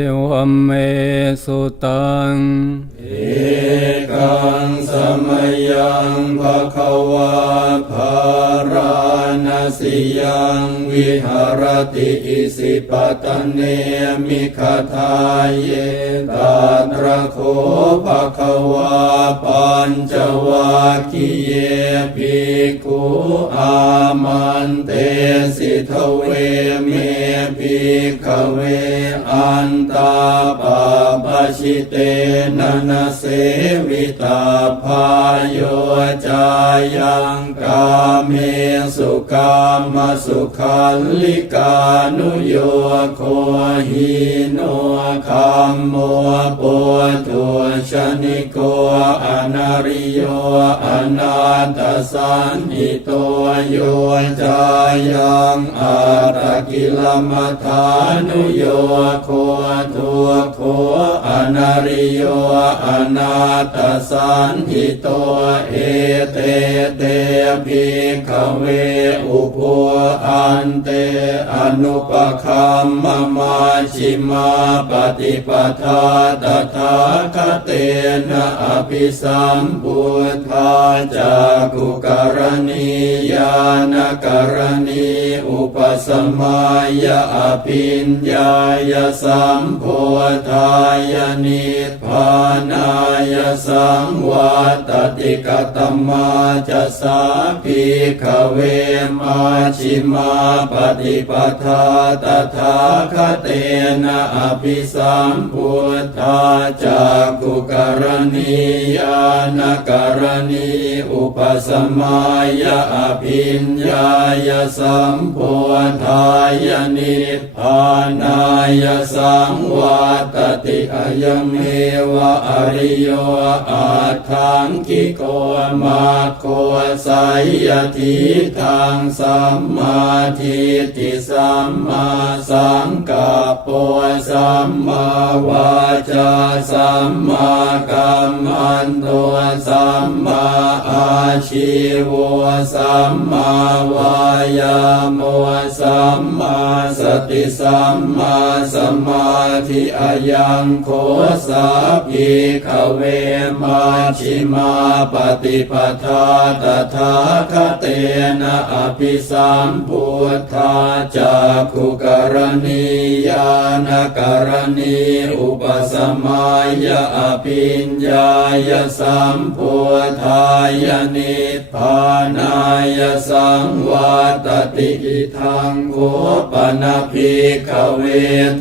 เอวมเมสุตังเอกังสมยังภควาภารณสิยังวิหารติอิสิปตเนมิคทาเยตาตระโคภควาปัญจวัคคีเยภิกขุอามันเตสิทเวเมภิกขเวอันตาปาปชิเตนะนะเสวิตาภายโยจายังกาเมสุกามสุขัลลิกานุโยโคหิโนคัมโมปุถุชนิโกอนาริโยอนาตสันหิโตโยจายังอาตกิลมัฏฐานุโยโคทุโคอนาริโยอนาตสันหิโตเอเตเตภิกขเวอุปัวอันเตอนุปคัมมมาชิมาปฏิปทาตถาคเตนะอภิสัมพุทธาจากขุกรณียานกรณีอุปสมัยอภิญญายสัมโพธายนิพพานายสังวาตติกตมาจะสาภิกขเวมาชิมาปฏิปทาตถาคเตนะอภิสัมพุทธาจากขุกรณียานกรณีอุปสมัยอภิญญายสัมโพธายนิพพานายสังวาตติอยังเมวะอริโยอาทังคิโกมาโคสัยยทิทังสัมมาทิฏฐิสัมมาสังกัปปะสัมมาวาจาสัมมากัมมันโตสัมมาอาชีวะสัมมาวายามะสัมมาสติสัมมาสมาธิอายังโคสาภิกขเวมาชิมาปฏิปทาตถาคเตนะอภิสัมพุทธาจากขุกรณียานกรณีอุปสมัยอภิญญายสัมโพธายนิพพานายสังวาตติอิทังโคปนะภิกขเว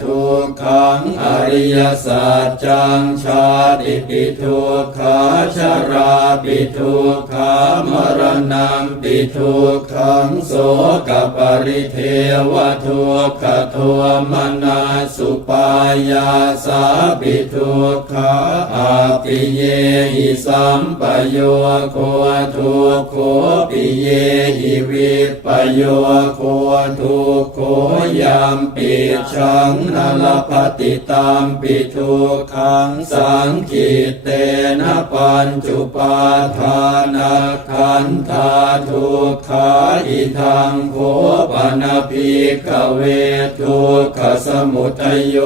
ทุกขังอริยสัจจังชาติปิทุกขาชราปิทุกขามรณะปิทุกขังโสกปริเทวทุกขโทมนัสสุปายาสาปิทุกขาอาปิเยหิสัมปโยโคทุกโคปิเยหิวิปปโยโคทุกโคยามปิชังนลปฏิตามปิทุกขังสังขิตเตนะปัญจุปาทานาขันธาทุกขาอิทังโคปนะภิกขเวทุกขสมุทัยโย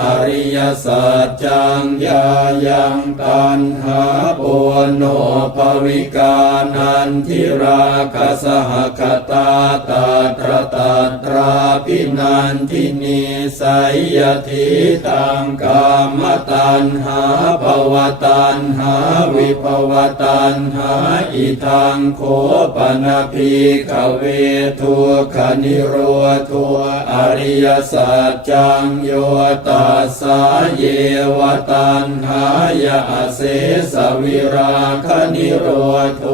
อริยสัจจังยายังตัณหาปุโนภวิกานันทิราคะสหคตาตาตระตาตราภินันทินีสัยยทิตังกามตัณหาภวตัณหาวิภวตัณหาอิทังโคปนะภิกขเวทุกขนิโรธอริยสัจจังโยตัสสะเยวตัณหายาเสสวิราคนิโรธ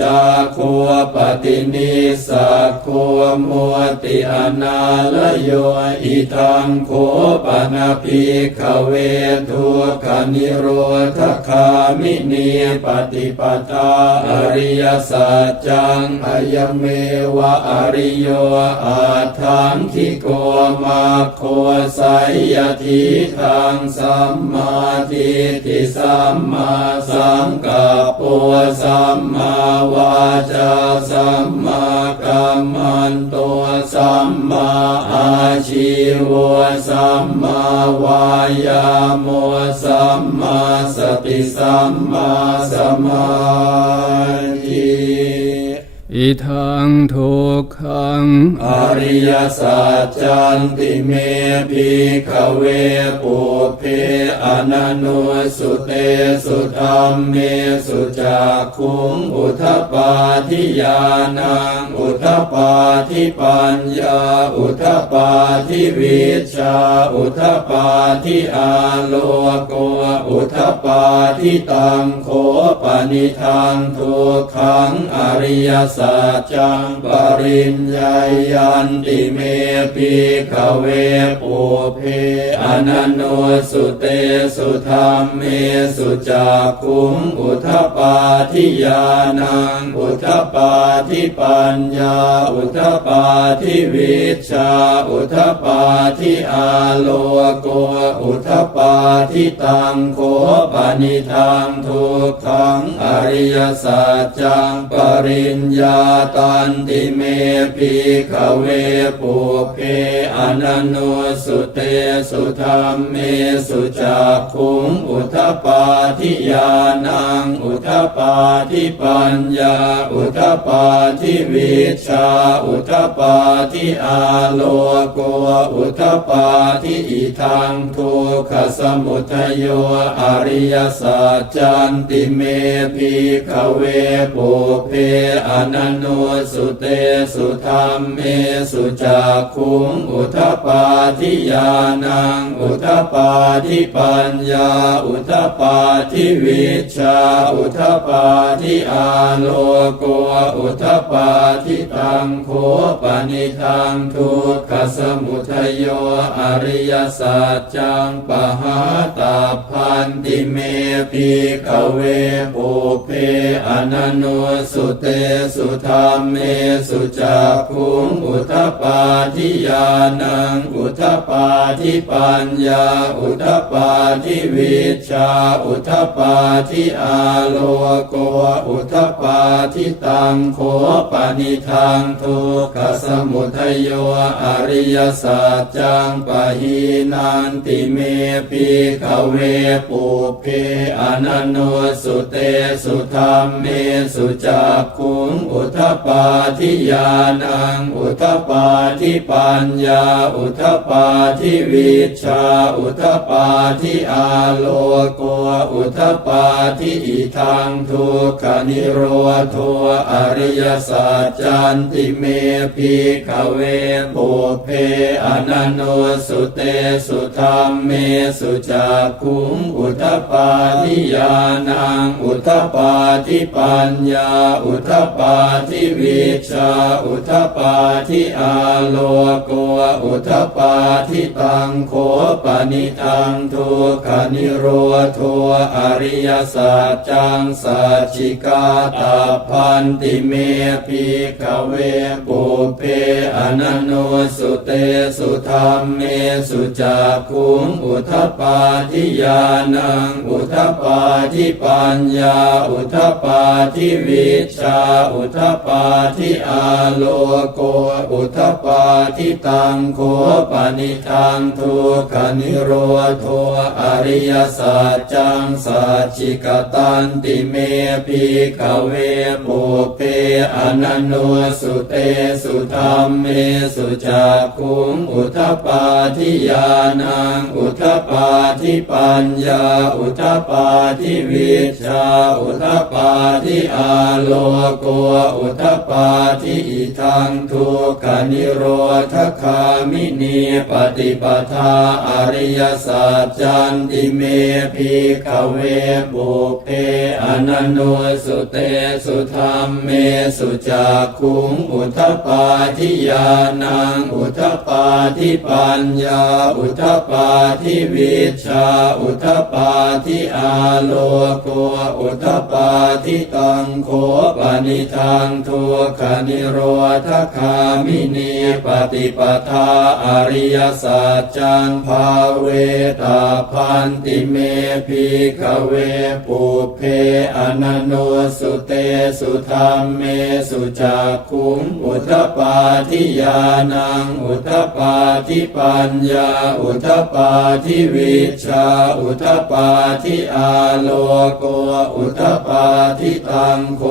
จาโคปฏินิสักโคมุติอนาลโยอิทังโคปนะภิกขเวทุกขนิโรธคามินีปฏิปทาอริยสัจจังอายเมวะอริโยอาทังคิโกมาโคสัยยทิทังสัมมาทิฏฐิสัมมาสังกัปปะสัมมาวาจาสัมมากั มมันโตสัมมาอาชีวสัมมาวายาโมสัมมาสติสัมมาสมาธิ อิทังทุกขังอริยสัจจันติเมภิกขเวปุเพอนันโนสุเตสุธัมเมสุจักขุงอุทปปาทิญาณังอุทปปาทิปัญญาอุทปปาทิวิชชาอุทปปาทิอาโลโกอุทปปาทิตังโฆปนิทังทุกขังอริยสัจจังปริญญายันติเมภิกขเวปุเพอนันโนสุเตสุธัมเมสุจักขุงอุทปปาทิญาณังอุทปปาทิปัญญาอุทปปาทิวิชชาอุทปปาทิอาโลโกอุทปปาทิตังโฆปนิทังทุกขังอริยสัจจังปริญญาตันติเมภิกขเวปุเพอนันโนสุเตสุธัมเมสุจักขุงอุทปปาทิญาณังอุทปปาทิปัญญาอุทปปาทิวิชชาอุทปปาทิอาโลโกอุทปปาทิอิทังทุกขสมุทัยโยอริยสัจจันติเมภิกขเวปุเพอนันโนสุเตสุธัมเมสุจักขุงอุทปปาทิญาณังอุทปปาทิปัญญาอุทปปาทิวิชชาอุทปปาทิอาโลโกอุทปปาทิตังโฆปนิทังทุกขสมุทัยโยอริยสัจจังปหาตัพพันติเมภิกขเวปุเพอนันโนสุเตสุธัมเมสุจักขุงอุทปปาทิญาณังอุทปปาทิปัญญาอุทปปาทิวิชชาอุทปปาทิอาโลโกอุทปปาทิตังโฆปนิทังทุกขสมุทัยโยอริยสัจจังปหีนันติเมภิกขเวปุเพอนันโนสุเตสุธัมเมสุจักขุงอุทปปาทิญาณังอุทปปาทิปัญญาอุทปปาทิวิชชาอุทปปาทิอาโลโกอุทปปาทิอิทังทุกขนิโรธอริยสัจจันติเมภิกขเวปุเพอนันโนสุเตสุธัมเมสุจักขุงอุทปปาทิญาณังอุทปปาทิปัญญาอุทปปาทิวิชชาอุทปปาทิอาโลโกอุทปปาทิตังโฆปนิทังทุกขนิโรธอริยสัจจังสัจฉิกาตัพพันติเมภิกขเวปุเพอนันโนสุเตสุธัมเมสุจักขุงอุทปปาทิญาณังอุทปปาทิปัญญาอุทปปาทิวิชชาอุทปปาทิอาโลโกอุทปปาทิตังโฆปนิทังทุกขนิโรธอริยสัจจังสัจฉิกตันติเมภิกขเวปุเพอนันโนสุเตสุธัมเมสุจักขุงอุทปปาทิญาณังอุทปปาทิปัญญาอุทปปาทิวิชชาอุทปปาทิอาโลโกอุทปปาทิอิทังทุกขนิโรธคามินีปฏิปทาอริยสัจจันติเมภิกขเวปุเพอนันโนสุเตสุธัมเมสุจักขุงอุทปปาทิญาณังอุทปปาทิปัญญาอุทปปาทิวิชชาอุทปปาทิอาโลโกอุทปปาทิตังโฆปนิทั ทังทุกขนิโรธคามินีปฏิปทาอริยสัจจังภาเวตาพันติเมภิกขเวปุเพอนันโนสุเตสุธรรมเมสุจักขุงอุทธปาทิญาณังอุทธปาทิปัญญาอุทธปาทิวิชชาอุทธปาทิอาโลโกอุทธปาทิตังโค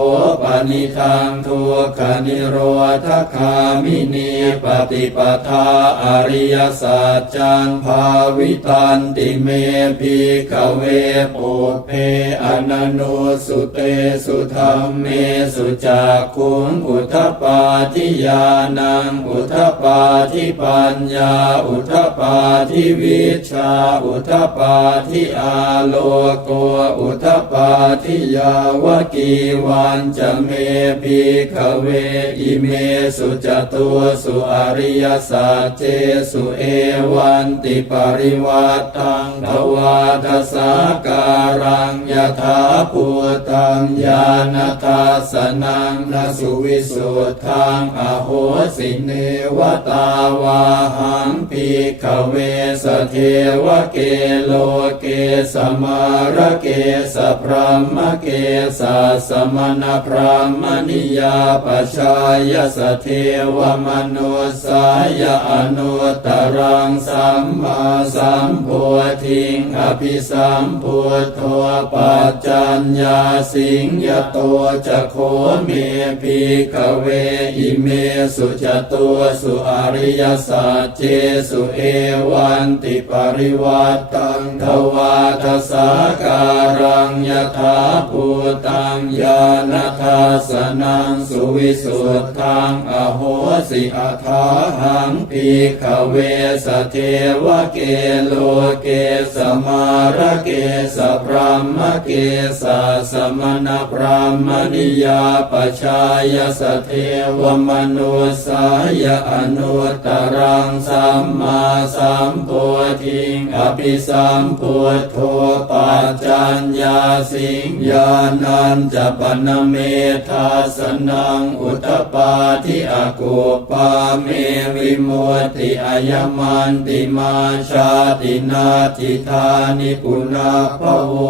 ปนิทังทุกขนิโรธคามินีปฏิปทาอริยสัจจังภาวิตันติเมภิกขเวปุเพอนันโนสุเตสุธรรมเมสุจักขุงอุทธปาทิญาณังอุทธปาทิปัญญาอุทธปาทิวิชชาอุทธปาทิอาโลโกอุทธปาทิยาวกีวันจะเมภิกขเวอิเมสุจตุสุอริยสัจเจสุเอวันติปริวัตตังภวาทสาการังยถาภูตังญาณทัสสนังนสุวิสุทธังอโหสิเนวตาวาหังภิกขเวสเทวเกโลเกสมาระเกสพรหมเกสสมณพรหมนิยาปชายสเทวมนุสายอนุตตรังสัมมาสัมโพธิงอภิสัมพุทโธปัจจัญญาสิงยโตจะโคเมภิกขเวอิเมสุจตุสุอริยสัจเจสุเอวันติปริวัตตังทวาทสาการังยถาภูตังญาณทัสสนังสุวิสุทธังอโหสิอัฏฐาหังภิกขเวสเทวเกโลเกสมาระเกสพรหมเกสสมณพรหมนิยาปชายสเทวมนุสายอนุตตรังสัมมาสัมโพธิงอภิสัมพุทโธปัจจัญญาสิงญาณัญจปนเมธาสนังอุทธปาทิอากุปาเมวิมุตติอายมันติมาชาตินาทิธานิปุนาภ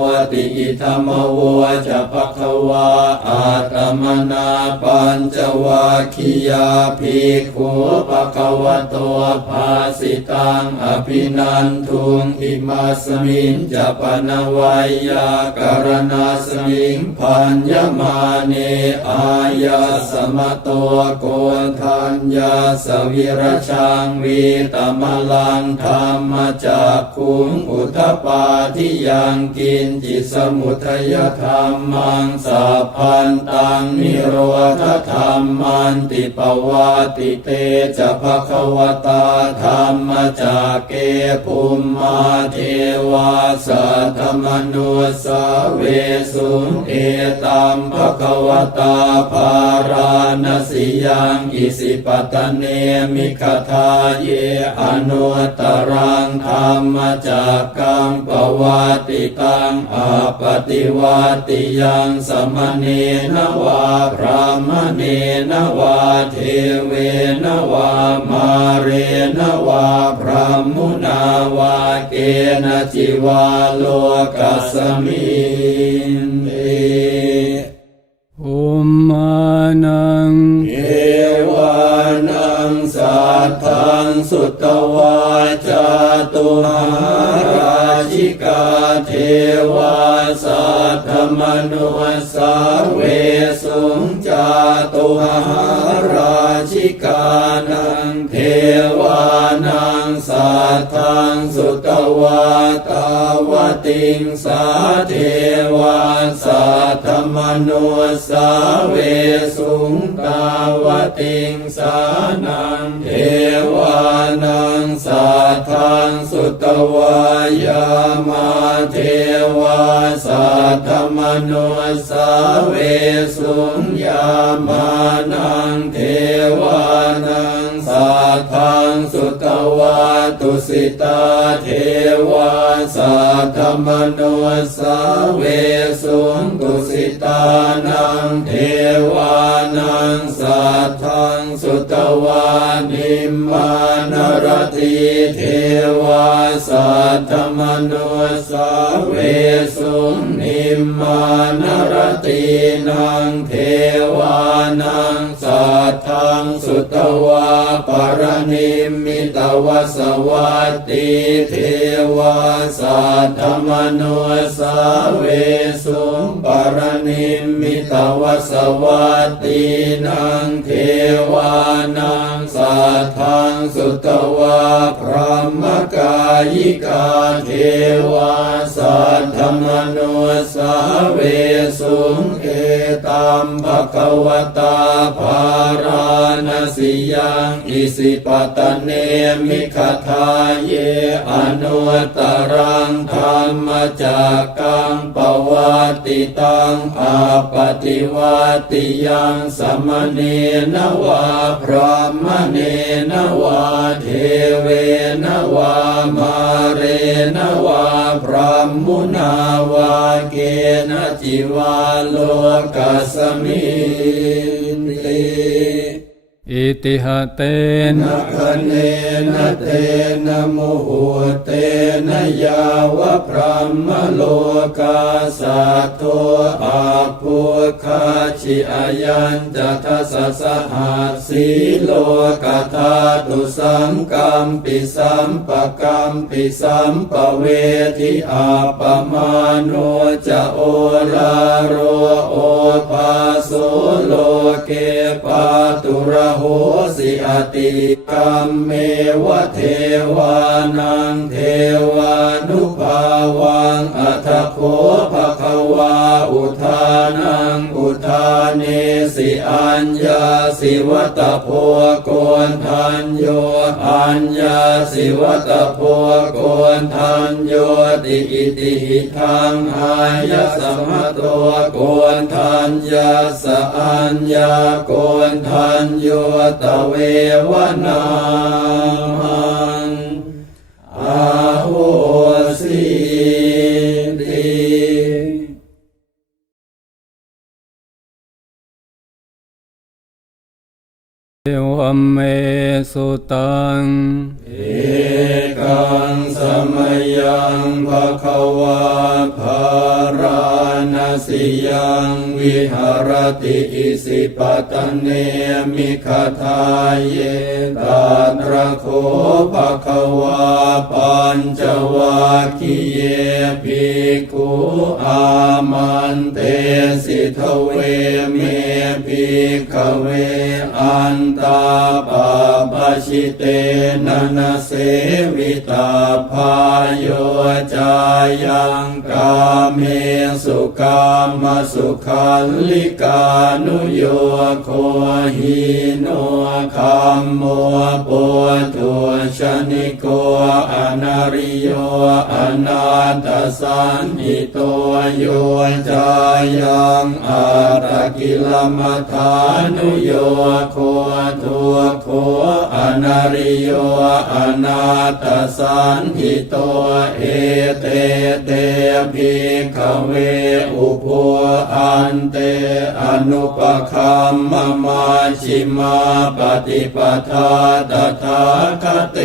วติอิธรรมโวจะภควาอาตมนาปัญจวัคคียาภิกขุภควโตภาสิตังอภินันทุงอิมัสมิงจะปนวัยยากรณาสมิงพัญญมาเนอายาสมโตโกนทัญญาสวิรชังวีตมลังธรรมจักขุงอุทธปาทิยังกินจิสมุทัยธรรมังสัพพันตังนิโรธธรรมันติปวาติเตจะภควตาธรรมจักเกภูมิมาเทวาสัทธมนุสาเวสุงเอตัมภควตาภาราณสิยังอิสิปตเนมิคทาเยอนุตตรังธรรมจักกังปวัติตังอาปฏิวัติยังสมเนนวาพรหมเนนวาเทเวนวามาเรนวาพรหมุนาวาเกณจิวาโลกัสสมินเตอุมมานังเอวานังสัทธังสุตวาจาตุมหาราชิกาเทวาสัทธมนุสาเวสุงจาตุมหาราชิกานังเทวานังสัทธังสุตวาตาวติงสาเทวาสัทธมนุสาเวสุงตาวติงสานังเทวานังสัทธังสุตวายามาเทวาสัทธมนุสาเวสุงยามานังเทวานังสัทธังสุตวาต ตุสิตาเทวาสัทธมโนสาเวสุงตุสิตานังเทวานังสัทธังสุตวานิมมานรติเทวาสัทธมโนสาเวสุงนิมมานรตินังเทวานังสัทธังสุตวาปรณิมิตวสวัตติเทวาสัทธมโนสาเวสุงปรณิมิตวสวัตตินังเทวานังสัทธังสุตวาพระมกายิกาเทวาสัทธมโนสาเวสุงเอตัมภควตาภารณสิยังอิสิปตเนมิขทาเยอนุตตรังธรรมจักกังปวัตติตังอาปฏิวัติยังสมเนนวาพระมเนนวาเทเวนวามาเรนวาพระมุนาวาเกณจิวาโลกัสมิติ อิติหะเตนะคะเนนะเตนะโมโหเตนะยาวะพระมโลกาสัตโตอาภูคาชิอายัญจะทัสสะหัสสีโลกธาตุสังกัมปิสัมปะกัมปิสัมปะเวทิอาปมาโนจะโอลาโรโอภาโสโลเกปาตุระโหสิอติกัมเมวะเทวานังเทวานุภาวังอัฏฐโขภควาอุทานังอุทาเนสิอัญญาสิวัตโพโกนทัญโยอัญญาสิวัตโพโกนทัญโยติอิติหิทังอายะสัมมโตโกนทัญญาสอัญญาโกนทัญโยตเววนาหังอาโหสิติเอวเมสุตังเอกังสมยังภควาภารณสิยังวิหารติอิสิปตเนมิขทาเยตัตระโคภควาปัญจวัคคีเยภิกขุอามันเตสิทเวเมภิกขเวอันตาปาปชิเตนะนะเสวิตาภายโยจายังกาเมสุกามสุขัลลิกานุโยโคหิโนคัมโมปุถุชนิโกอนาริโยอนาตสันหิโตโยจายังอาตกิลมัฏฐานุโยโคทุโคอนาริโยอนาตสันหิโตเอเตเตภิกขเวอุโภอันเตอนุปคัมมมาชิมาปฏิปทาตถาคเต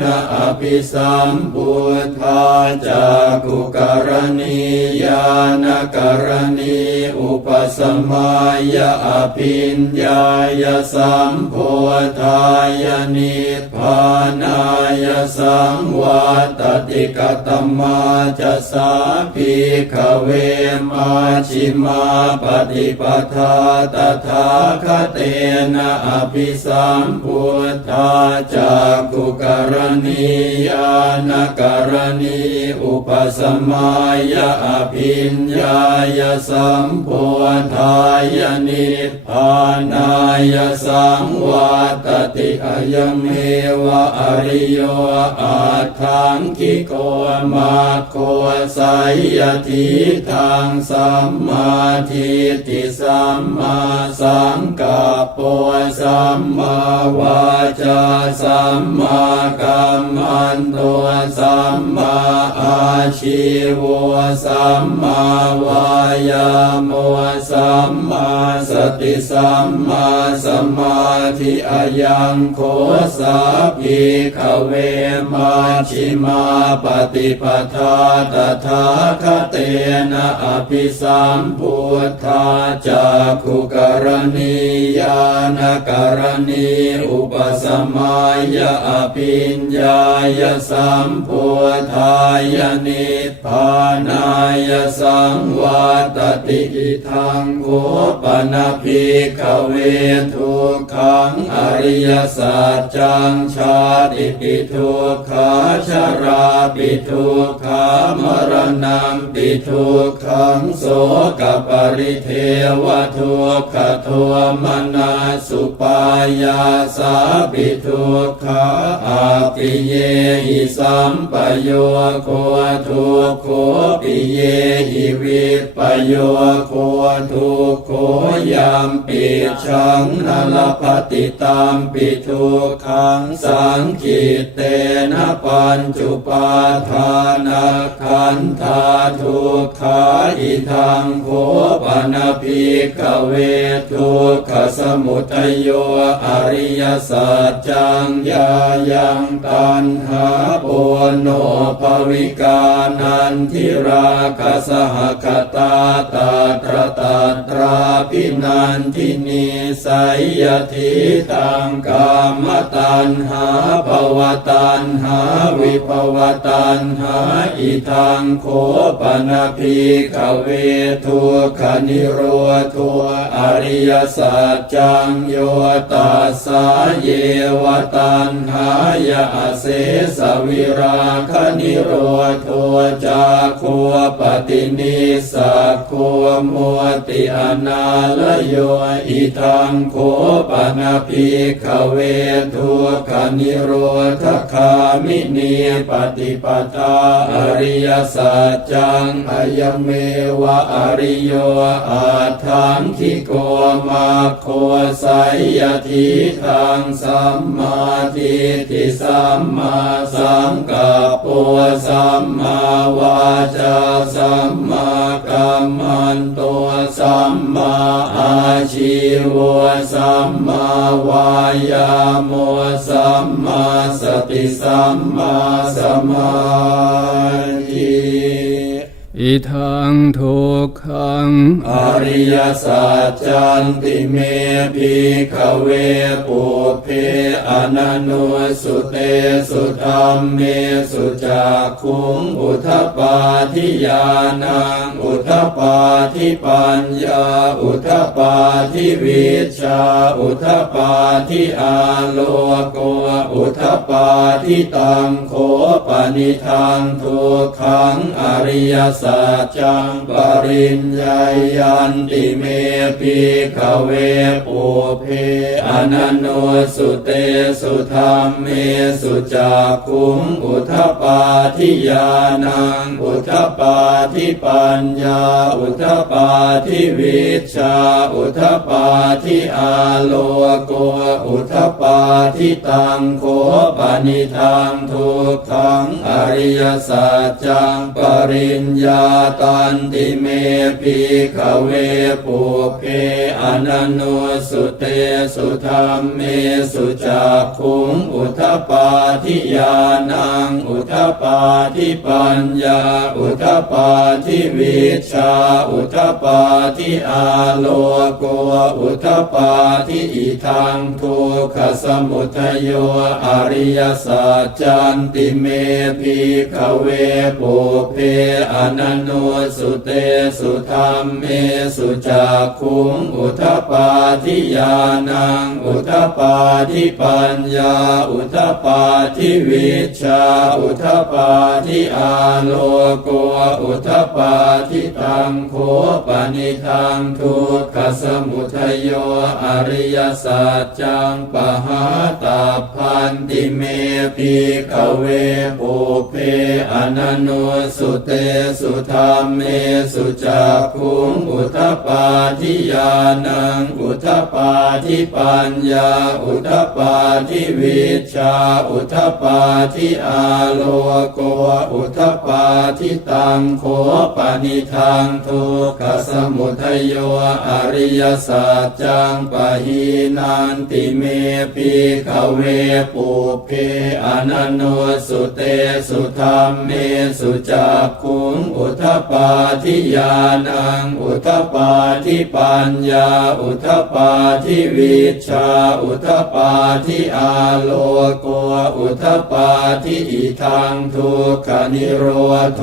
นะอภิสัมพุทธาจักขุกรณีญาณกรณีอุปสมัยอภิญญายสัมโพธายนิพพานายสังวัตติกตมาจะสาภิกขเวมาชิมาปฏิปทาตถาคเตนะอภิสัมพุทธาจักขุกรณีญาณกรณีอุปสมัยอภิญญายสัมโพธายนิพพานายสังวัตติอยังเมวะอริโยอาทังคิโกมาโคไสยทิทางสัมมา มาทิฏฐิสัมมาสังกัปปะสัมมาวาจาสัมมากัมมันโตสัมมาอาชีวะสัมมาวายามะสัมมาสติสัมมาสมาธิอายังโคสาภิกขเวมัชฌิมาปฏิปทาตถาคเตนะอภิสัมพุทธาจักขุกรณีญาณกรณีอุปสมัยยะอภิญญายสัมพุทธายนิพพานายสังวาตติอิทังโคปนะภิกขเวทุกขังอริยสัจจังชาติปิทุกขาชราปิทุกขามรณะปิทุกขังโสกปริเทวทุกขโทมนัสสุปายาสาปิทุกขาอาปิเยหิสัมปโยโคทุกโคปิเยหิวิปปโยโคทุกโคยามปิชังนลปฏิตามปิทุกขังสังขิตเตนะปัญจุปาทานาขันธาทุกขาอิทังโคปนะภิกขเวทุกขสมุทัยโยอริยสัจจังยายังตัณหาปุโนภวิกานันทิราคะสหคตาตาตระตาตราภินันทินิสัยยทิตังกามตัณหาภวตัณหาวิภวตัณหาอิทังโคปนะภิกขเวทุกขนิโรธอริยสัจจังโยตัสสะเยวตัณหายะเสสวิราคนิโรธจักขุปฏินิสักขุมุติอนาลโยอิทังโคปนะภิกขเวทุกขนิโรธคามินีปฏิปทาอริยสัจจังอายเมวะอริโยอาทังคิโกมาโคสัยยทิทังสัมมาทิฏฐิสัมมาสังกัปปะสัมมาวาจาสัมมากัมมันโตสัมมาอาชีวะสัมมาวายามะสัมมาสติสัมมาสมาธิ อิทังทุกขังอริยสัจจันติเมภิกขเวปุเพอนันโนสุเตสุธัมเมสุจักขุงอุทปปาทิญาณังอุทปปาทิปัญญาอุทปปาทิวิชชาอุทปปาทิอาโลโกอุทปปาทิตังโคปนิทังทุกขังอริยสัจจังปริญญายันติเมภิกขเวปุเพอนันโนสุเตสุธัมเมสุจักขุงอุทปปาทิญาณังอุทปปาทิปัญญาอุทปปาทิวิชชาอุทปปาทิอาโลโกอุทปปาทิตังโคปนิทังทุกขังอริยสัจจังปริญญาตันติเมภิกขเวปุเพอนันโนสุเตสุธัมเมสุจักขุงอุทปปาทิญาณังอุทปปาทิปัญญาอุทปปาทิวิชชาอุทปปาทิอาโลโกอุทปปาทิอิทังทุกขสมุทัยโยอริยสัจจันติเมภิกขเวปุเพอนันโนสุเตสุธัมเมสุจักขุงอุทปปาทิญาณังอุทปปาทิปัญญาอุทปปาทิวิชชาอุทปปาทิอาโลโกอุทปปาทิตังโคปนิทังทุกขสมุทัยโยอริยสัจจังปหาตัพพันติเมภิกขเวปุเพอนันโนสุเตสุ สุธรรมเมสุจักขุงอุทธัปปาทิญาณังอุทธัปปาทิปัญญาอุทธัปปาทิวิชชาอุทธัปปาทิอาโลโกอุทธัปปาทิตังโฆปนิทังทุกขสมุทัยโยอริยสัจจังปะหีนันติเมปิขเวปุเพอนันโนสุเตสุธรรมเมสุจักขุงอุทธัปปาทิญาณังอุทธัปปาทิปัญญาอุทธัปปาทิวิชชาอุทธัปปาทิอาโลโกอุทธัปปาทิอิทังทุกขนิโรธ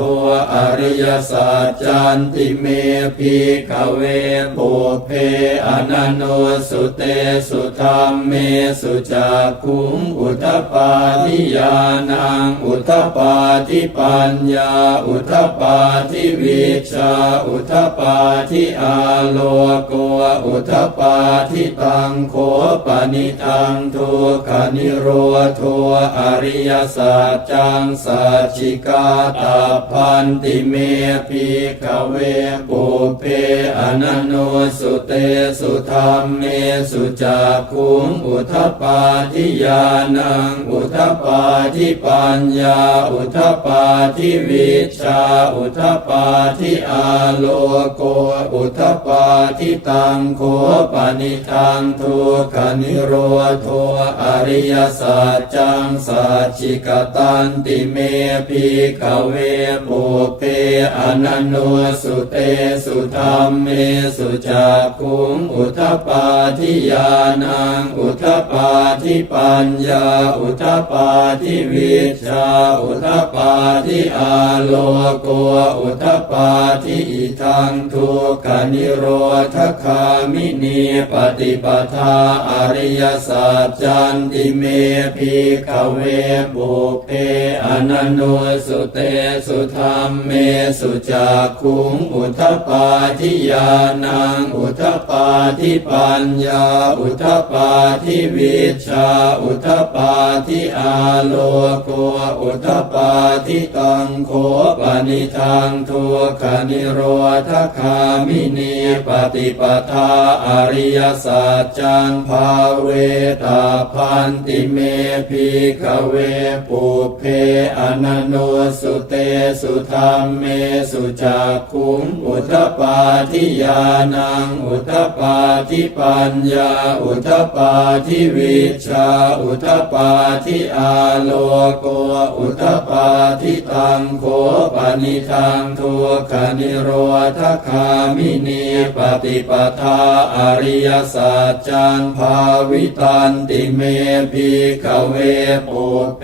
อริยสัจจันติเมภิกขเวปุเพอนันโนสุเตสุธรรมเมสุจักขุงอุทธัปปาทิญาณังอุทธัปปาทิปัญญาอุทธัปปาทิวิชชาอุทธัปปาทิอาโลโกอุทธัปปาทิตังโฆปนิทังทุกขนิโรธอริยสัจจังสัจจิกาตาพันติเมภิกขเวปุเพอนันโนสุเตสุธรรมเมสุจักขุงอุทธัปปาทิญาณังอุทธัปปาทิปัญญาอุทธัปปาทิวิชชาอุทธัปปาทิอาโลโกอุทธัปปาทิตังโฆปนิทังทุกขนิโรธอริยสัจจังสัจจิกตันติเมภิกขเวปุเพอนันโนสุเตสุธรรมเมสุจักขุงอุทธัปปาทิญาณังอุทธัปปาทิปัญญาอุทธัปปาทิวิชชาอุทธัปปาทิอาโลโกอุทธัปปาทิอิทังทุกขนิโรธคามินีปฏิปทาอริยสัจจันติเมภิกขเวปุเพอนันโนสุเตสุธรรมเมสุจักขุงอุทธัปปาทิญาณังอุทธัปปาทิปัญญาอุทธัปปาทิวิชชาอุทธัปปาทิอาโลโกอุทธัปปาทิตังโฆปนิทังทุกขนิโรธคามินีปฏิปทาอริยสัจจังภาเวตาพันติเมภิกขเวปุเพอนันโนสุเตสุธรรมเมสุจักขุงอุทธัปปาทิญาณังอุทธัปปาทิปัญญาอุทธัปปาทิวิชชาอุทธัปปาทิอาโลโกอุทธัปปาทิตังโฆปนิทังทุกขนิโรธคามินีปฏิปทาอริยสัจจังภาวิตันติเมภิกขเวปุเพ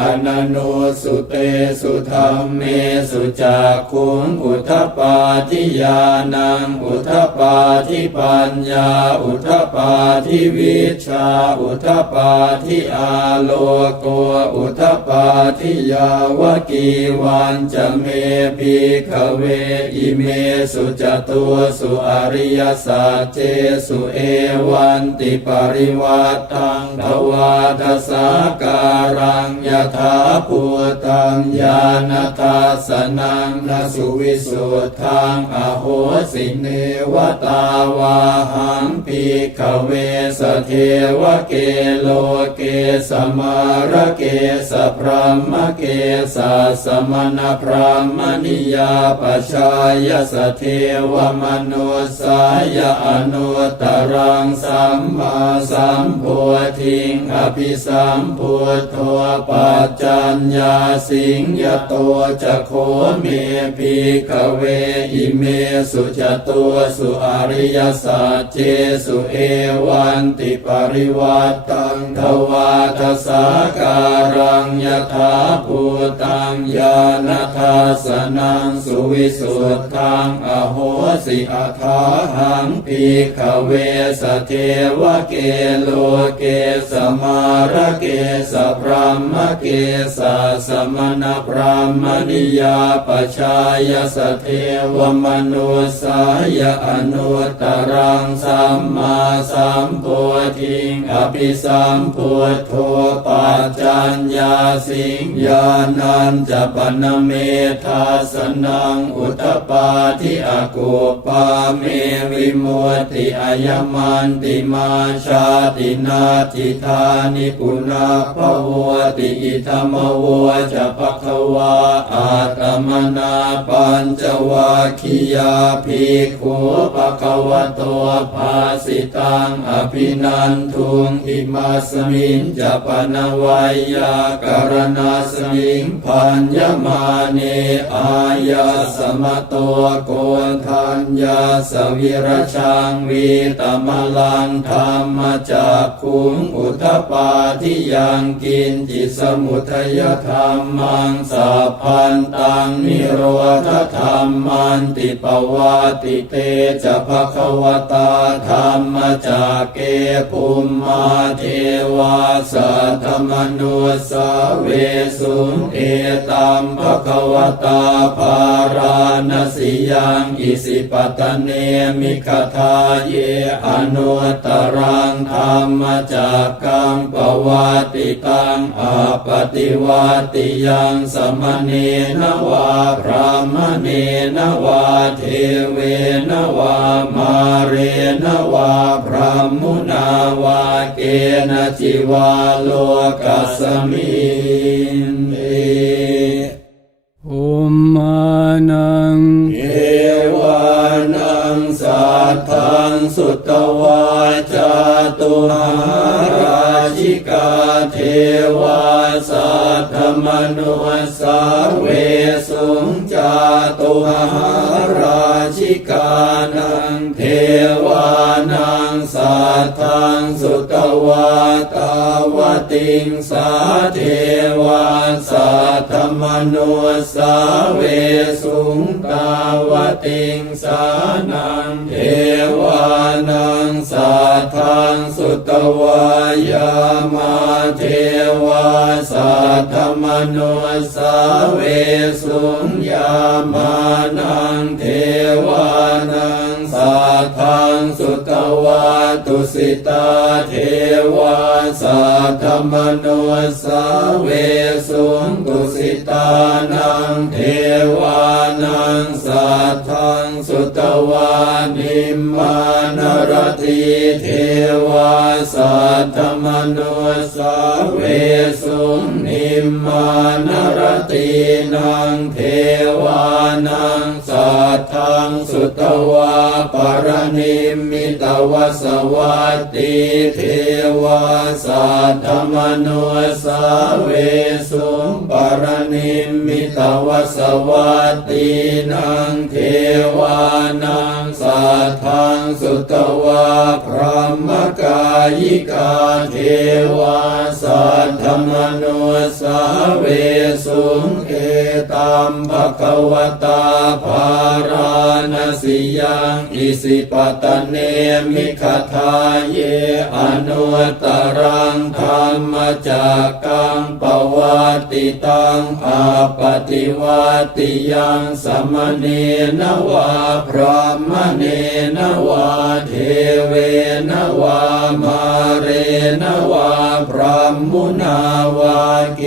อนันโนสุเตสุธรรมเมสุจักขุงอุทธัปปาทิญาณังอุทธัปปาทิปัญญาอุทธัปปาทิวิชชาอุทธัปปาทิอาโลโกอุทธัปปาทิยาวกีวันจะเมภิกขเวอิเมสุจตุสุอริยสัจเจสุเอวันติปริวัตตังทวาทสาการังยถาภูตังญาณทัสสนังนสุวิสุทธังอโหสิเนวตาวาหังภิกขเวสเทวเกโลเกสมาระเกสพรหมเกสสมณพรหมนิยาปชายสเทวมนุสายอนุตตรังสัมมาสัมโพธิงอภิสัมพุทโธปัจจัญญาสิงยโตจะโคเมภิกขเวอิเมสุจตุสุอริยสัจเจสุเอวันติปริวัตตังทวาทสาการังยถาภูตังญาณทัสสนังสุวิสุทธังอโหสิอัฏฐาหังภิกขเวสเทวเกโลเกสมาระเกสพรหมเกสสมณพรหมนิยาปชายสเทวมนุสายอนุตตรังสัมมาสัมโพธิงอภิสัมพุทโธปัจจัญญาสิงญาณัญจปนเมธา สนังอุตปาทิอากุปาเมวิมุตติอายมันติมาชาตินาทิธานิปุนาภวติอิธรรมโวจะภควาอาตมนาปัญจวัคคียาภิกขุภควโตภาสิตังอภินันทุงอิมาสมิงจะปนวัยยาการณาสมิงพัญญมาเนอายาสมะโตโกทัญญาสวิรชังวีตมลังธรรมจักขุงอุทปาทิยังกินจิสมุทัยธรรมังสัพพันตังนิโรธธรรมันติปวาติเตจะภควตาธรรมจักเกภุมมาเทวาสัทธมนุสาเวสุงเอตัมภควตาภาราณสิยังอิสิปตเนมิคทาเยอนุตตรังธรรมจักกังปวัติตังอปฏิวัติยังสมเนนวาพรามเนนวาเทเวนวามาเรนวาพรหมุนาวาเกณจิวาโลกัสสมิงอุมมานังเอวานังสัทธังสุตวาจาตุหาราชิกาเทวาสัทธมนุสาเวสุงจาตุหาราชิกานังเทวานังสัทธังสุตวาตาวติงสาเทวาสัทธมนุสาเวสุงตาวติงสานังเทวานังสัทธังสุตวายามาเทวาสัทธมนุสาเวสุงยามานังเทวานังสัทธังสุตวาตุสิตาเทวาสัทธมนุสาเวสุงตุสิตานังเทวานังสัทธังสุตวานิมมานรติเทวาสัทธมนุสาเวสุงนิมมานรตินังเทวานังสัทธังสุตวาปรนิมมิตวสวัตติเทวาสัทธมนุสาเวสุงปรนิมมิตวสวัตตินังเทวานังสัทธังสุตวาพรหมกายิกาเทวาสัทธมนุสาเวสุงเอตัมภควตาภาราณสิยังอิสิปตเนมิคทาเยอนุตตรังธรรมจักกังปวัติตังอาปฏิวัติยังสมเนนวาพรหมเนนวาเทเวนวามาเรนวาพรหมุนาวาเก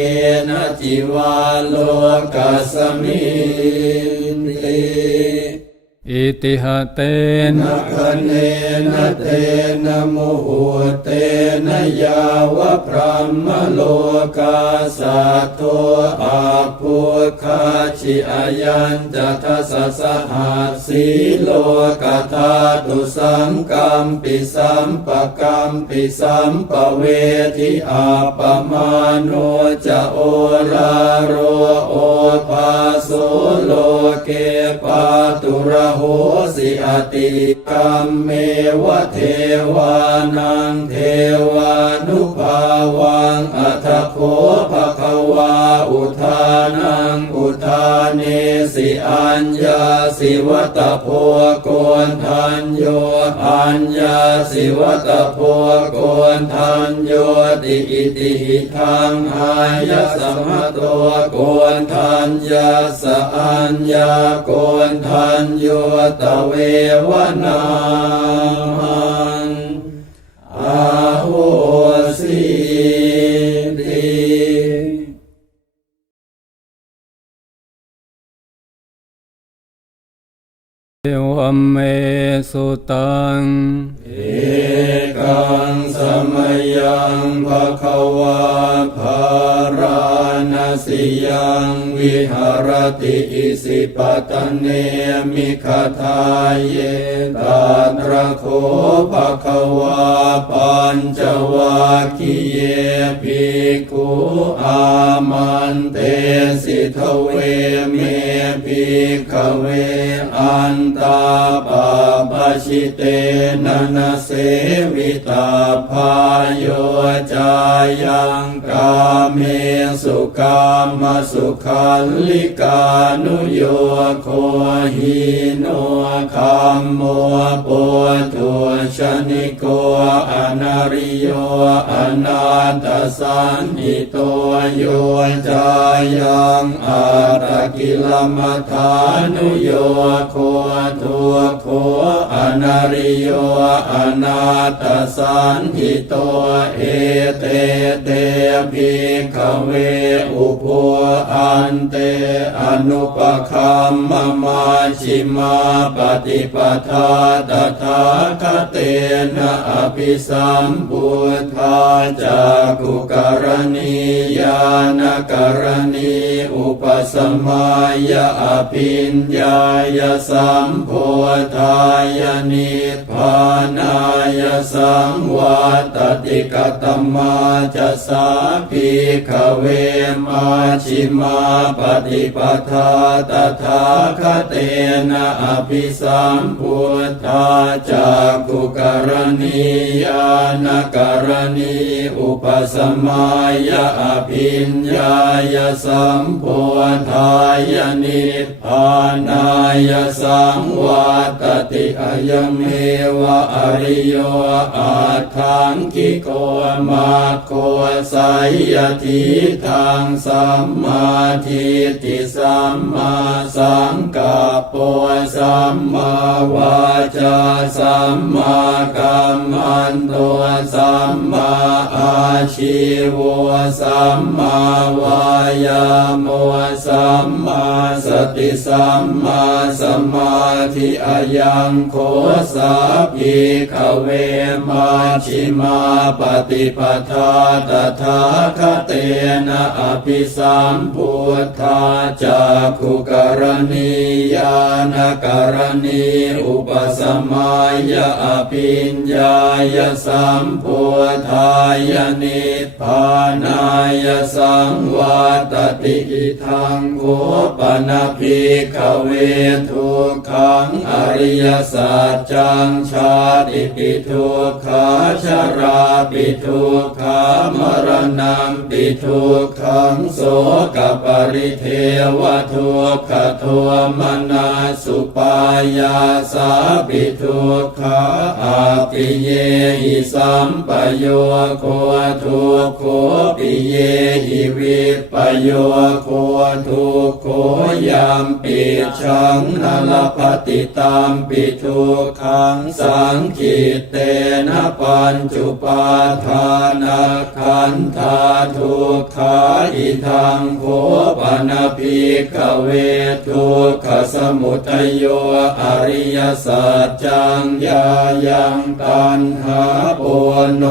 ณจิวาโลกัสสมิงอิติหะเตนะคะเนนะเตนะโมโหเตนะยาวะพรหมโลกาสัทโธอาภูคาชิอายัญจะทัสสะหัสสีโลกธาตุสังกัมปิสัมปะกัมปิสัมปะเวทิอาปมาโนจะโอลาโรโอภาโสโลเกปาตุระโหสิอติกัมเมวะเทวานังเทวานุภาวังอัตถโคภควาอุทานังอุทาเนสิอัญญาสิวัตโพโกนทัญโยอัญญาสิวัตโพโกนทัญโยติอิติหิทังอายะสัมมโตโกนทัญญาสอัญญาโกนทัญโยตเววนาอาโหสิ เอวเมสุตังเอกังสมยังภควาภารณสิยังวิหารติอิสิปตเนมิคทาเยตาตระโคภควาปัญจวัคคีเยภิกขุอามันเตสิทเวเมภิกขเวอันตาปาปชิเตนะนะเสวิตาพายโยจายังกาเมสุกามสุขัลลิกานุโยโคหิโนคัมโมปุถุชนิโกอนาริโยอนาตสันหิโตโยจายังอาตกิลมัฏฐานุโยโคทุโคอนาริโยอนาตสันหิโตเอเตเตภิกขเวอุโภอันเตอนุปคัมมมาชิมาปฏิปทาตถาคเตนะอภิสัมพุทธาจากขุกรณียานกรณีอุปสมัยอภิญญายสัมโพธายนิพพานายสังวัตติกตมาจะสาภิกขเวมาชิมาปฏิปทาตถาคเตนะอภิสัมพุทธาจากขุกรณียานกรณีอุปสมัยอภิญญายสัมโพธายนิพพานายสังวัตติอายเมวะอริโยอาทังคิโกมาโคสัยยทิทังสัมมาทิฏฐิสัมมาสังกัปโปสัมมาวาจาสัมมากัมมันโตสัมมาอาชีวสัมมาวายาโมสัมมาสติสัมมาสมาธิอายังโคสาภิกขเวมาชิมาปฏิปทาตถาคเตนะอภิสัมพุทธาจากขุกรณียานกรณีอุปสมัยอภิญญายสัมโพธายนิพพานายสังวัตติอิทังโคปนะภิกขเวทุกขังอริยสัจจังชาติปิทุกขาชราปิทุกขามรณะปิทุกขังโสกปริเทวทุกขโทมนัสสุปายาสาปิทุกขาอาปิเยหิสัมปโยโคทุกโคปิเยหิวิปโยโคทุกโคยามปิชังนลปฏิตามปิทุกขังสังขิตเตนะปัญจุปาทานาขันธาทุกขาอิทังโคปนะภิกขเวทุกขสมุทัยโยอริยสัจจังยายังตัณหาปุโน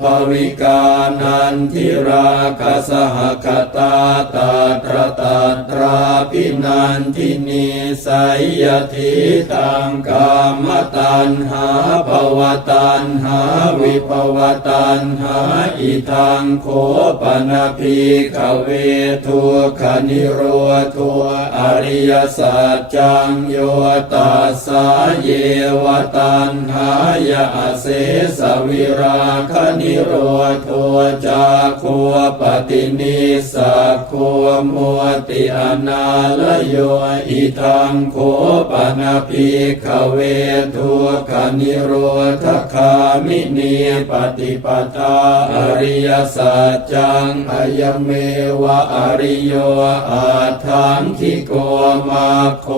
ภวิกานันทิราคะสหคตาตาตระตาตราภินันทินิสัยยทิตังกามตัณหาภวตัณหาวิภวตัณหาอิทังโคปนะภิกขเวทุกขนิโรธอริยสัจจังโยตัสสะเยวตัณหายะเสสวิราคะนิโรธจาโคปฏินิสักโคมุติอนาลโยอิทังโคปนะภิกขเวทุกขนิโรธคามินีปฏิปทาอริยสัจจังอายเมวะอริโยอาทังคิโกมาโค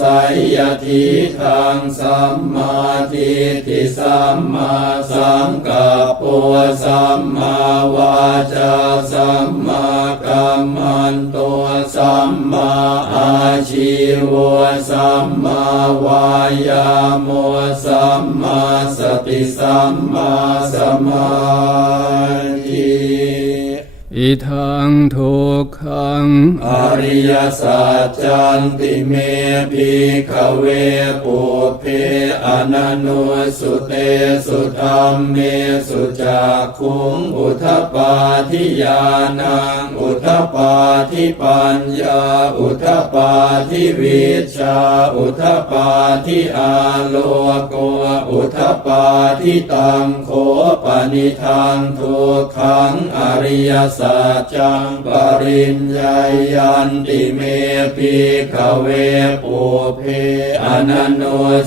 สัยยทิทังสัมมา ทิฏฐิสัมมาสังกัปปะสัมมาวาจาสัมมากัมมันโตสัมมาอาชีวะสัมมาวายาโมสัมมาสติสัมมาสมาธิ อิทังทุกขังอริยสัจจันติเมภิกขเวปุพเพอนันโนสุเตสุธัมเมสุจักขุงอุทธปาทิญาณังอุทธปาทิปัญญาอุทธปาทิวิชชาอุทธปาทิอาโลโกอุทธปาทิตังโฆปนิทังทุกขังอริยสัจจังปริญญายันติเมภิกขเวปุพเพอนันโน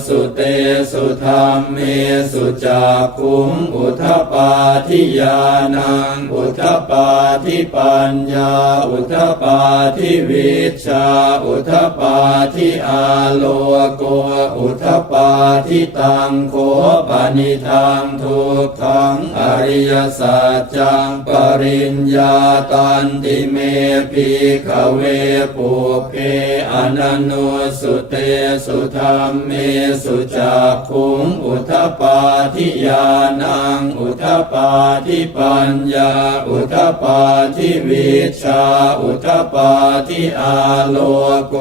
สุเตสุธัมเมสุจักขุงอุทธปาทิญาณังอุทธปาทิปัญญาอุทธปาทิวิชชาอุทธปาทิอาโลโกอุทธปาทิตังโฆปนิทังทุกขังอริยสัจจังปริญญาตันติเมภิกขเวปุพเพอนันโนสุเตสุธัมเมสุจักขุงอุทธปาทิญาณังอุทธปาทิปัญญาอุทธปาทิวิชชาอุทธปาทิอาโลโก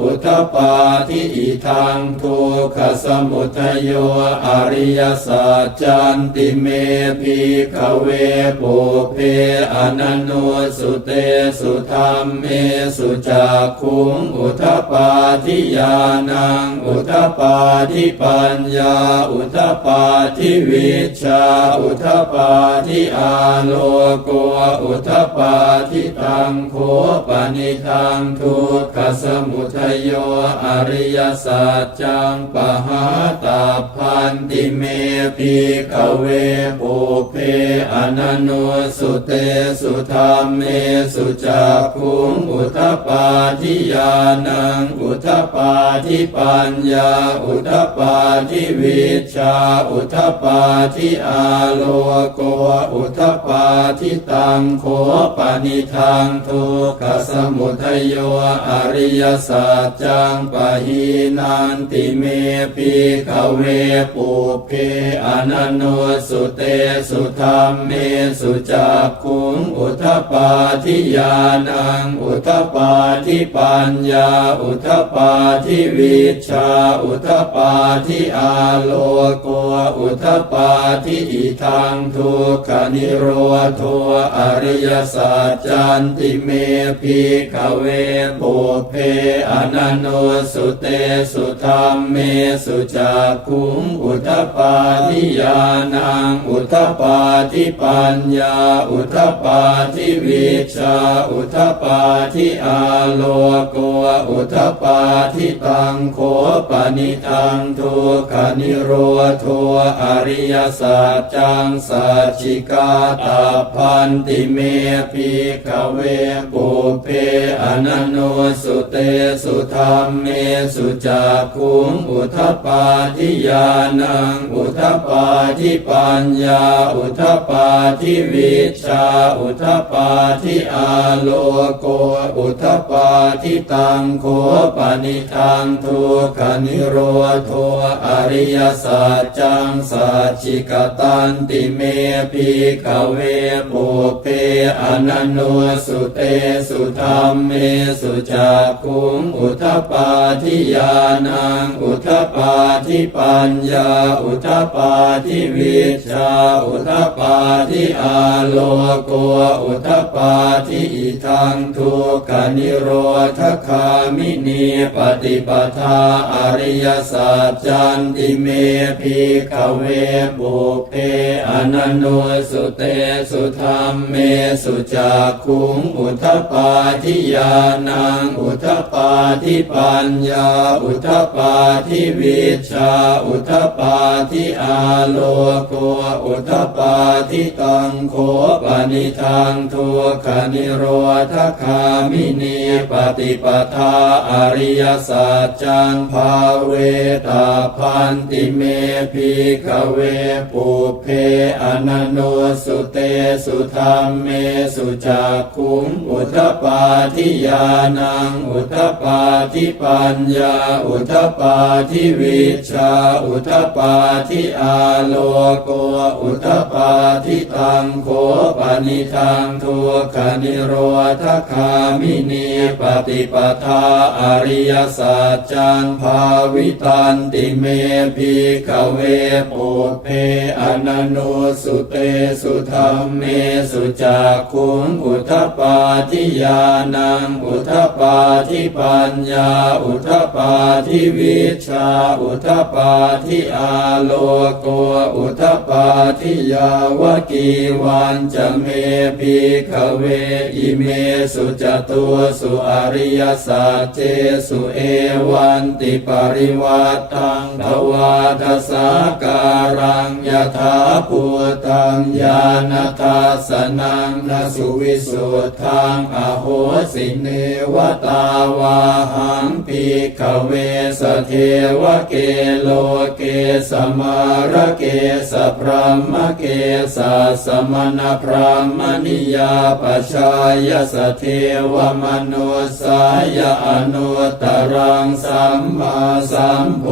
อุทธปาทิอิทังทุกขสมุทัยโยอริยสัจจันติเมภิกขเวปุพเพอนันโนสุเตสุธัมเมสุจักขุงอุทธปาทิญาณังอุทธปาทิปัญญาอุทธปาทิวิชชาอุทธปาทิอาโลโกอุทธปาทิตังโฆปนิทังทุกขสมุทัยโยอริยสัจจังปหาตาพันติเมภิกขเวปุพเพอนันโนสุเตสุธัมเมสุจักขุงอุทธปาทิญาณังอุทธปาทิปัญญาอุทธปาทิวิชชาอุทธปาทิอาโลโกอุทธปาทิตังโฆปนิทังทุกขสมุทัยโยอริยสัจจังปหินันติเมภิกขเวปุพเพอนันโนสุเตสุธัมเมสุจักขุงอุทธปาทิญาณังอุทธปาทิปัญญาอุทธปาทิวิชชาอุทธปาทิอาโลโกอุทธปาทิอิทังทุกขนิโรธโธอริยสัจจันติเมภิกขเวปุพเพอนันโนสุเตสุธัมเมสุจักขุงอุทธปาทิญาณังอุทธปาทิปัญญาอุทธปาทิวิชชาอุทธปาทิอาโลโกอุทธปาทิตังโฆปนิทังทุกขนิโรธโธอริยสัจจังสัจฉิกาตาพันติเมภิกขเวปุพเพอนันโนสุเตสุธัมเมสุจักขุงอุทธปาทิญาณังอุทธปาทิปัญญาอุทธปาทิวิชชาอุทธปาทิอาโลโกอุทธปาทิตังโฆปนิทังทุกขนิโรธโธอริยสัจจังสัจฉิกตันติเมภิกขเวปุพเพอนันโนสุเตสุธัมเมสุจักขุงอุทธปาทิญาณังอุทธปาทิปัญญาอุทธปาทิวิชชาอุทธปาทิอาโลโกอุทธปาทิอิทังทุกขนิโรธคามินีปฏิปทาอริยสัจจันติเมภิกขเวปุพเพอนันโนสุเตสุธัมเมสุจักขุงอุทธปาทิญาณังอุทธปาทิปัญญาอุทธปาทิวิชชาอุทธปาทิอาโลโกอุทธปาทิตังโฆปนิทั ทังทุกขนิโรธคามินีปฏิปทาอริยสัจจังภาเวตาพันติเมภิกขเวปุเพอนันโนสุเตสุธรรมเมสุจักขุงอุทธปาทิญาณังอุทธปาทิปัญญาอุทธปาทิวิชชาอุทธปาทิอาโลโกอุทธปาทิตังโคปนิทังทุกขนิโรธคามินีปฏิปทาอริยสัจจังภาวิตันติเมภิกขเวปุเพอนันโนสุเตสุธรรมเมสุจักขุงอุทธปาทิญาณังอุทธปาทิปัญญาอุทธปาทิวิชชาอุทธปาทิอาโลโกอุทธปาทิยาวกีวันจะเมภิกขเวอิเมสุจตุสุอริยสัจเจสุเอวันติปริวัตตังภวาทสาการังยถาภูตังญาณทัสสนังนสุวิสุทธังอโหสิเนวตาวาหังภิกขเวสเทวเกโลเกสมาระเกสพรหมเกสสมณพรหมนิยาปชายสเทวมนุสายอนุตตรังสัมมาสัมโพ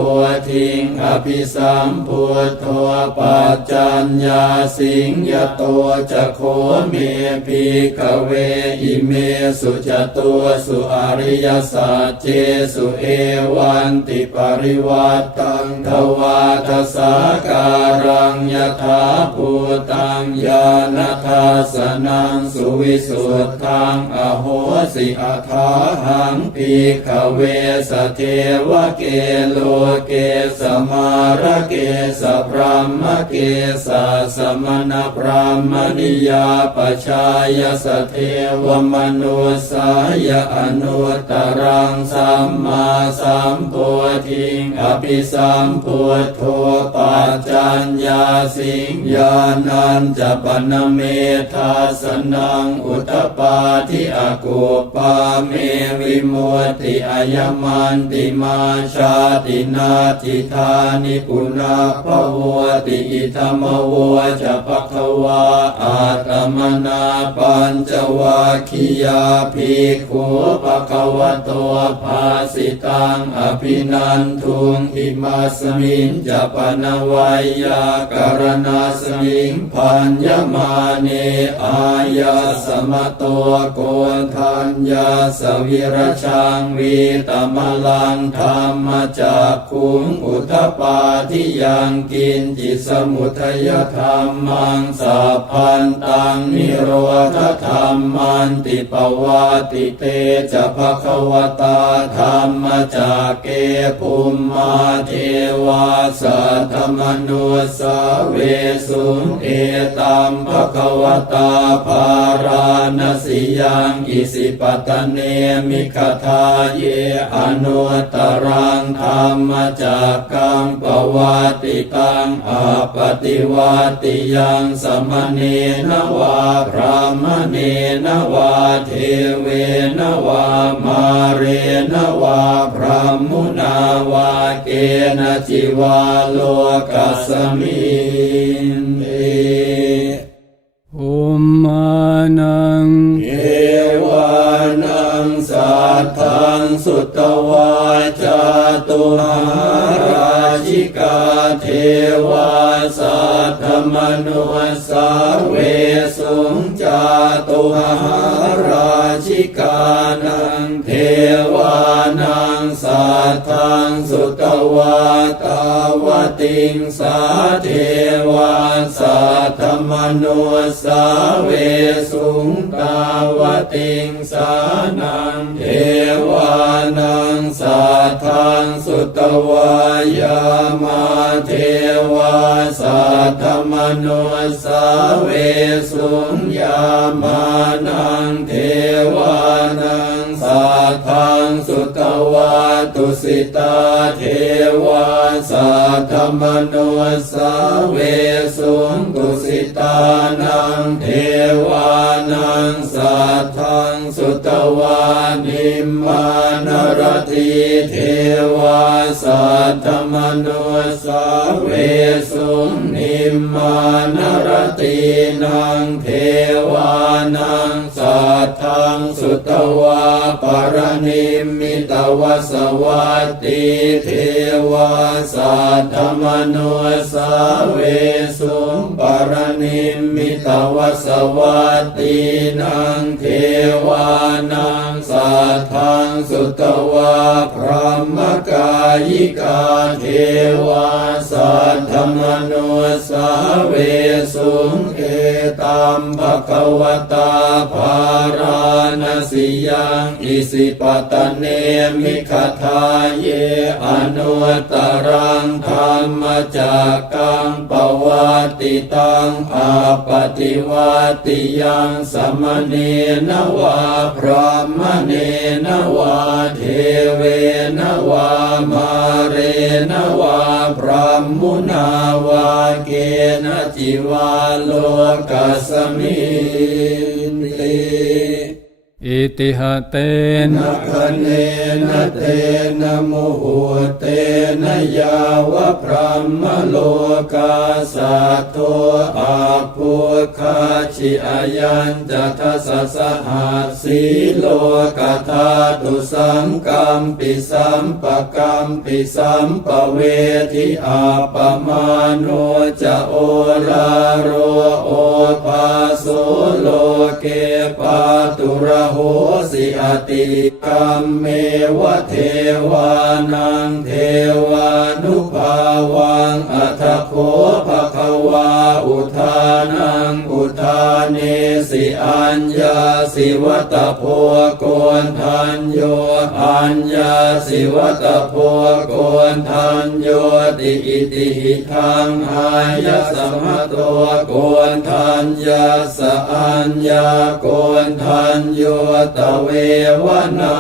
ธิงอภิสัมพุทโธปัจจัญญาสิงยโตจะโคเมภิกขเวอิเมสุจตุสุอริยสัจเจสุเอวันติปริวัตตังทวาทสาการังยถาภูตังญาณทัสสนังสุวิสุทธังอโหสิอัฏฐาหังภิกขเวสเทวเกโลเกสมาระเกสพรหมเกสสมณพราหมณิยาปชายสเทวมนุสายอนุตตรังสัมมาสัมโพธิงอภิสัมพุทโธปัจจัญญาสิงญาณัญจปนเมธัสสนังอุทธปาทิอกุปาเมวิมุตติอายมันติมาชาตินาทิธานิปุนาภวติอิธรรมโวจะภควาอาตมนาปัญจวัคคียาภิกขุภควโตภาสิตังอภินันทุงอิมัสมิงจะปนวัยยากรณาสมิงพัญญมาเนอายาสมโตโกนทัญญาสวิรชังวีตมลังธรรมจักขุงอุทธปาทิยังกินจิสมุทัยธรรมังสัพพันตังนิโรธธรรมันติปวาติเตจะภควตาธรรมจักเกภูมิมาเทวาสัทธมนุสาเวสุงเอตัมภควตาภารานสิยังอิสิปตเนมิคทาเยอนุตตรังธรรมจักกังปวัติตังอาปฏิวัติยังสมเนนวาพรามเนนวาเทเวนวามาเรนวาพรหมุนาวาเกณจิวาโลกัสมินเตอุมมานังเอวานังสัทธังสุตวาจาตุหาราชิกาเทวาสัทธมนุสาเวสุงจาตุหาราชิกานังเทวานังสัทธังสุตวาตาวติงสาเทวาสัทธมนุสาเวสุงตาวติงสานังเทวานังสัทธังสุตวายามาเทวาสัทธมนุสาเวสุงยามานังเทวานังสัทธังสุตวาตุสิตาเทวา สัทธมโนสาเวสุงกุสิตานังเทวานังสัทธังสุตวานิมมานรติเทวาสัทธมโนสาเวสุงนิมมานรตินังเทวานังสัทธังสุตวาปรนิมมิตวสวัตติเทวาสัทธมโนสาเวสุงปรนิมมิตวสวัตตินังเทวานังสัทธังสุตวาพระมกายิกาเทวาสัทธมโนสาเวสุงเอตัมภะคะวตาภาราณสียังอิสิปตเนมิขทาเยอนุตตรังธรรมจักกังปวัตติตังอาปฏิวัติยังสมเนนวาพรหมเนนวาเทเวนวามาเรนวาพรหมุนาวาเกณจิวาโลกัสมินติ อิติหะเตนะ คะเนนะเตนะโมโหเตนะยาวะพระมโลกาสัตโตอาภูคาชิอายัญจะทัสสะหัสสีโลกธาตุสังกัมปิสัมปะกัมปิสัมปเวทิอาปมาโนจะโอราโรโอภาโสโลเกปาตุระโหสิอติกัมเมวะเทวานังเทวานุภาวังอัฏฐโขภควาอุทานังอุทาเนสิอัญญาสิวัตโพโกนทัญโยอัญญาสิวัตโพโกนทัญโยติอิติหิทังอายะสมะโตโกนทัญญาสะอัญญาโกนทัญโยตเววนา